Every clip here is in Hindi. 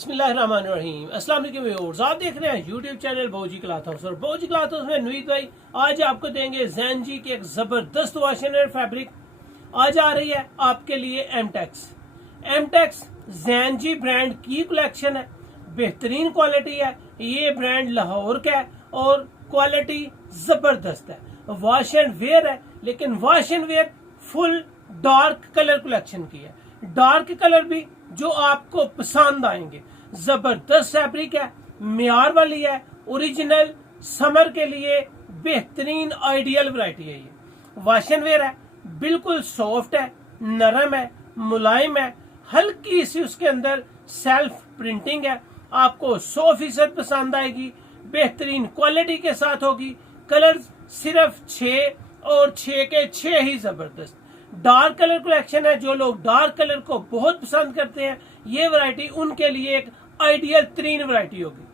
बिस्मिल्लाहिर्रहमानिर्रहीम। अस्सलाम वालेकुम व्यूअर्स, आप देख रहे हैं यूट्यूब चैनल बौजी क्लॉथ हाउस और बौजी क्लॉथ हाउस में नुईद भाई आज आपको देंगे ज़ैनजी की एक जबरदस्त वॉशनर फैब्रिक। आज आ रही है आपके लिए एमटेक्स ज़ैनजी ब्रांड की कलेक्शन है। बेहतरीन क्वालिटी है, ये ब्रांड लाहौर का है और क्वालिटी जबरदस्त है। वॉश एंड वेयर है, लेकिन wash and wear full dark colour collection की है। डार्क कलर भी जो आपको पसंद आएंगे। जबरदस्त फैब्रिक है, मियार वाली है, ओरिजिनल समर के लिए बेहतरीन आइडियल वैरायटी है। ये वॉश एंड वेयर है, बिल्कुल सॉफ्ट है, नरम है, मुलायम है, हल्की सी उसके अंदर सेल्फ प्रिंटिंग है। आपको 100% पसंद आएगी। बेहतरीन क्वालिटी के साथ होगी। कलर सिर्फ 6 और 6 के 6 ही जबरदस्त। डार्क कलर कलेक्शन है, जो लोग डार्क कलर को बहुत पसंद करते हैं ये वैरायटी उनके लिए एक आइडियल तरीन वैरायटी होगी।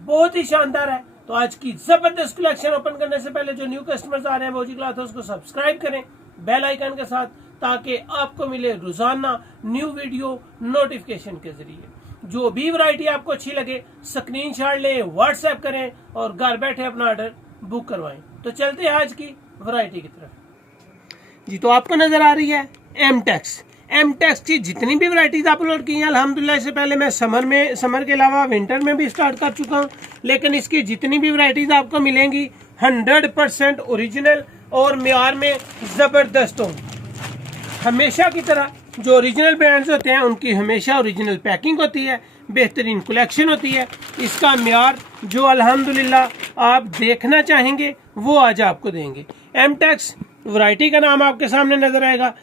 बहुत ही शानदार है। तो आज की जबरदस्त कलेक्शन ओपन करने से पहले जो न्यू कस्टमर्स आ रहे हैं बौजी क्लॉथ हाउस को सब्सक्राइब करें बेल आइकन के साथ, ताकि आपको मिले रोजाना न्यू वीडियो नोटिफिकेशन के जरिए। जो भी वैरायटी आपको अच्छी लगे स्क्रीनशॉट लें, व्हाट्सएप करें और घर बैठे अपना ऑर्डर बुक करवाएं। तो चलते हैं आज की वैरायटी की तरफ जी। तो आपको नजर आ रही है एमटेक्स की जितनी भी वैरायटीज अपलोड की हैं अल्हम्दुलिल्लाह। इससे पहले मैं समर के अलावा विंटर में भी स्टार्ट कर चुका हूं, लेकिन इसकी जितनी भी वैरायटीज आपको मिलेंगी 100% ओरिजिनल और मियार में जबरदस्त होंगी। हमेशा की तरह जो ओरिजिनल ब्रांड्स होते हैं उनकी हमेशा ओरिजिनल पैकिंग होती है, बेहतरीन कलेक्शन होती है। इसका मियार जो अल्हम्दुलिल्लाह आप देखना चाहेंगे वो आज आपको देंगे। एमटेक्स वैरायटी का नाम आपके सामने नजर आएगा,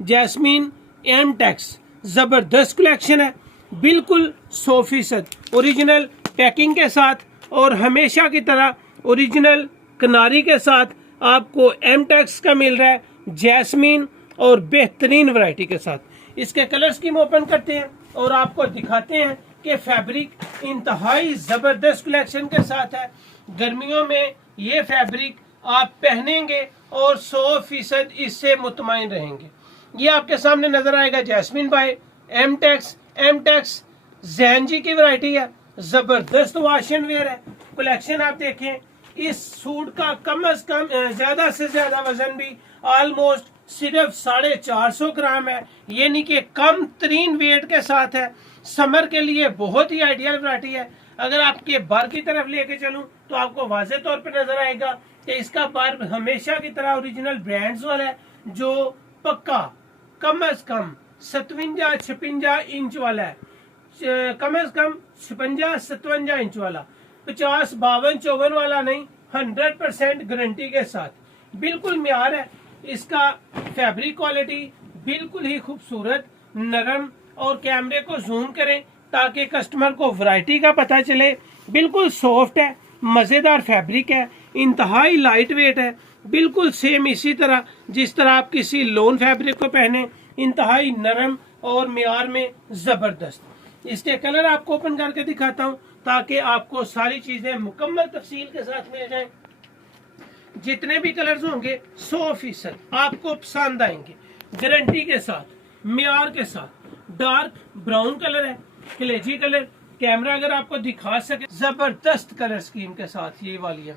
जैस्मीन एमटेक्स। जबरदस्त कलेक्शन है, बिल्कुल 100% ओरिजिनल पैकिंग के साथ और हमेशा की तरह ओरिजिनल किनारी के साथ आपको एमटेक्स का मिल रहा है, जैस्मीन और बेहतरीन वैरायटी के साथ। इसके कलर स्कीम ओपन करते हैं और आपको दिखाते हैं कि फैब्रिक इंतहाई जबरदस्त कलेक्शन के साथ है। गर्मियों में ये फैब्रिक आप पहनेंगे और 100% इससे मुतमईन रहेंगे। ये आपके सामने नजर आएगा जैस्मीन बाय एमटेक्स ज़ैनजी की वैरायटी है। जबरदस्त वॉश एंड वेयर है। कलेक्शन आप देखें, इस सूट का कम अज कम ज्यादा से ज्यादा वजन भी ऑलमोस्ट सिर्फ 450 ग्राम है, यानी कि कम तरीन वेट के साथ है। समर के लिए बहुत ही आइडियल वैरायटी है। अगर आपके बार की तरफ लेके चलूं तो आपको वाज़े तौर पे नजर आएगा कि इसका बार हमेशा की तरह ओरिजिनल ब्रांड्स वाला है, जो पक्का कम अज कम 57-56 इंच वाला है, कम अज कम 56-57 इंच वाला, 50-52-54 वाला नहीं, 100% गारंटी के साथ बिल्कुल मियार है। इसका फैब्रिक क्वालिटी बिल्कुल ही खूबसूरत, नरम, और कैमरे को जूम करें ताकि कस्टमर को वैरायटी का पता चले। बिल्कुल सॉफ्ट है, मजेदार फैब्रिक है, इंतहाई लाइट वेट है, बिल्कुल सेम इसी तरह जिस तरह आप किसी लोन फैब्रिक को पहने, इंतहाई नरम और मियार में जबरदस्त। इसके कलर आपको ओपन करके दिखाता हूं ताकि आपको सारी चीजें मुकम्मल तफसील के साथ मिल जाएं। जितने भी कलर्स होंगे 100% आपको पसंद आएंगे, गारंटी के साथ, मियार के साथ। डार्क ब्राउन कलर है, कलेजी कलर, कैमरा अगर आपको दिखा सके, जबरदस्त कलर स्कीम के साथ ये वाली है।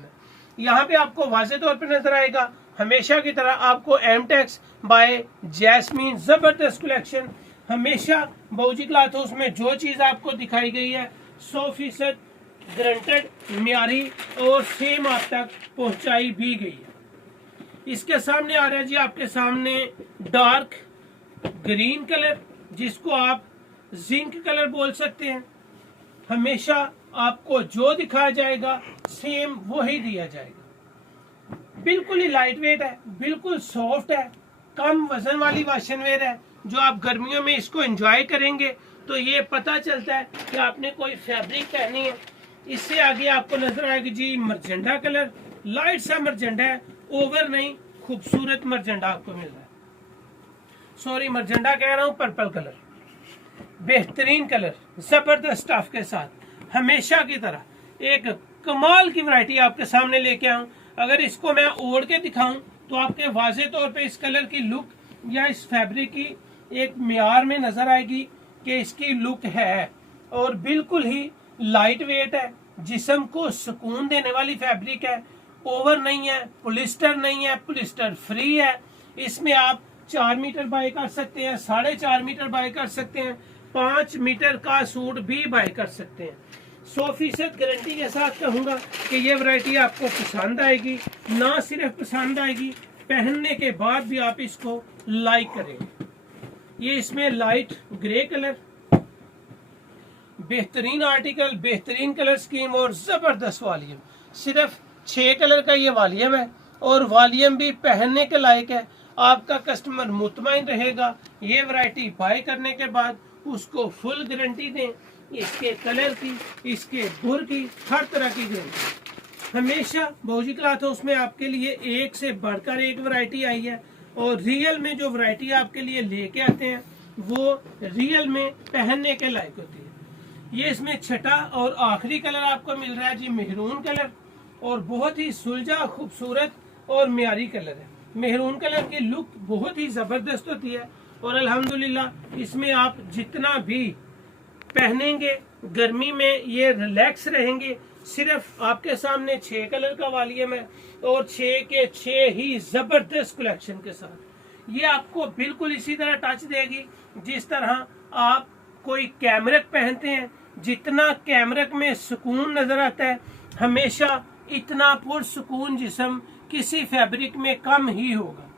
यहाँ पे आपको वाज़े तौर पे नजर आएगा, हमेशा की तरह आपको एमटेक्स बाय जैस्मीन जबरदस्त कलेक्शन। हमेशा बौजी क्लॉथ हाउस में जो चीज आपको दिखाई गई है 100% गारंटेड, मियारी और सेम आप तक पहुंचाई भी गई है। इसके सामने आ रहा है जी आपके सामने डार्क ग्रीन कलर, जिसको आप जिंक कलर बोल सकते हैं। हमेशा आपको जो दिखाया जाएगा सेम वही दिया जाएगा। बिल्कुल ही लाइट वेट है, बिल्कुल सॉफ्ट है, कम वजन वाली वॉशन वेयर है। जो आप गर्मियों में इसको एंजॉय करेंगे तो ये पता चलता है कि आपने कोई फैब्रिक पहनी है। इससे आगे आपको नजर आएगी जी मरजेंडा कलर, लाइट सा मरजेंडा है, ओवर नहीं, खूबसूरत मरजेंडा आपको मिल रहा है। सॉरी, मरजेंडा कह रहा हूं, पर्पल कलर, बेहतरीन कलर, जबरदस्त स्टफ के साथ। हमेशा की तरह एक कमाल की वैरायटी आपके सामने लेके आऊं। अगर इसको मैं ओढ़ के दिखाऊं तो आपके वाज़े तौर पे इस कलर की लुक या इस फैब्रिक की एक मियार में नजर आएगी कि इसकी लुक है। और बिल्कुल ही लाइट वेट है, जिस्म को सुकून देने वाली फैब्रिक है, ओवर नहीं है, पॉलिस्टर नहीं है, पॉलिस्टर फ्री है। इसमें आप 4 मीटर बाय कर सकते हैं, 4.5 मीटर बाय कर सकते हैं, 5 मीटर का सूट भी बाय कर सकते हैं। 100% गारंटी के साथ कहूंगा कि ये वैरायटी आपको पसंद आएगी। ना सिर्फ पसंद आएगी, पहनने के बाद भी आप इसको लाइक करेंगे। ये इसमें लाइट ग्रे कलर, बेहतरीन आर्टिकल, बेहतरीन कलर स्कीम और जबरदस्त वॉल्यूम। सिर्फ 6 कलर का ये वॉल्यूम है और वॉल्यूम भी पहनने के लायक है। आपका कस्टमर मुतमईन रहेगा। ये वैरायटी बाय करने के बाद उसको फुल गारंटी दें, इसके कलर की, इसके बुर की, हर तरह की गारंटी। हमेशा बाऊजी क्लॉथ हाउस में आपके लिए एक से बढ़कर एक वैरायटी आई है और रियल में जो वैरायटी आपके लिए लेके आते हैं वो रियल में पहनने के लायक होती है। ये इसमें छठा और आखिरी कलर आपको मिल रहा है जी, मेहरून कलर, और बहुत ही सुलझा, खूबसूरत और म्यारी कलर है। मेहरून कलर की लुक बहुत ही जबरदस्त होती है और अल्हम्दुलिल्लाह इसमें आप जितना भी पहनेंगे गर्मी में ये रिलैक्स रहेंगे। सिर्फ आपके सामने 6 कलर का वॉल्यूम है और 6 के 6 ही जबरदस्त कलेक्शन के साथ ये आपको बिल्कुल इसी तरह टच देगी जिस तरह आप कोई कैमरक पहनते हैं। जितना कैमरक में सुकून नजर आता है, हमेशा इतना पुरसुकून जिस्म किसी फैब्रिक में कम ही होगा।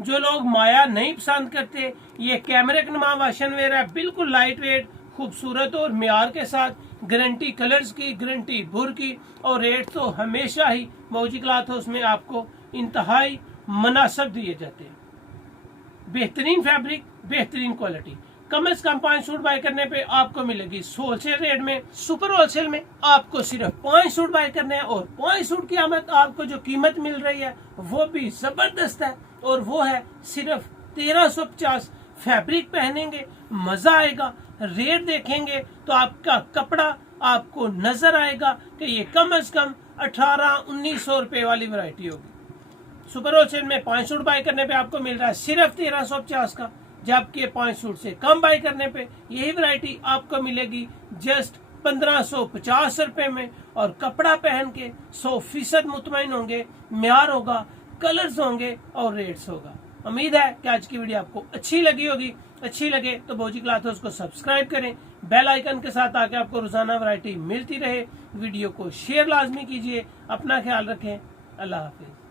जो लोग माया नहीं पसंद करते, ये कैमरक नुमा वाशन वेयर है, बिल्कुल लाइट वेट, खूबसूरत और म्यार के साथ, गारंटी कलर्स की, गारंटी बुर की, और रेट तो हमेशा ही बाऊजी क्लॉथ हाउस में आपको इंतहाई मुनासिब दिए जाते हैं। बेहतरीन फैब्रिक, बेहतरीन क्वालिटी। कम से कम 5 सूट बाय करने पे आपको मिलेगी होलसेल रेट में। सुपर होलसेल में आपको सिर्फ 5 सूट बाय करने हैं और 5 सूट की आपको जो कीमत मिल रही है वो भी जबरदस्त है और वो है सिर्फ 1350। फैब्रिक पहनेंगे मजा आएगा, रेट देखेंगे तो आपका कपड़ा आपको नजर आएगा कि ये कम से कम 1800-1900 रुपए वाली वैरायटी होगी। सुपर होलसेल में 5 सूट बाय करने पे आपको मिल रहा है सिर्फ 1350 का, जबकि 5 सूट से कम बाय करने पे यही वैरायटी आपको मिलेगी जस्ट 1550 रुपए में। और कपड़ा पहन के 100% मुतमईन होंगे, म्यार होगा, कलर्स होंगे और रेट्स होगा। उम्मीद है कि आज की वीडियो आपको अच्छी लगी होगी। अच्छी लगे तो बाऊजी क्लॉथ हाउस को सब्सक्राइब करें, बेल आइकन के साथ आके आपको रोजाना वैरायटी मिलती रहे। वीडियो को शेयर लाजमी कीजिए। अपना ख्याल रखें। अल्लाह हाफिज।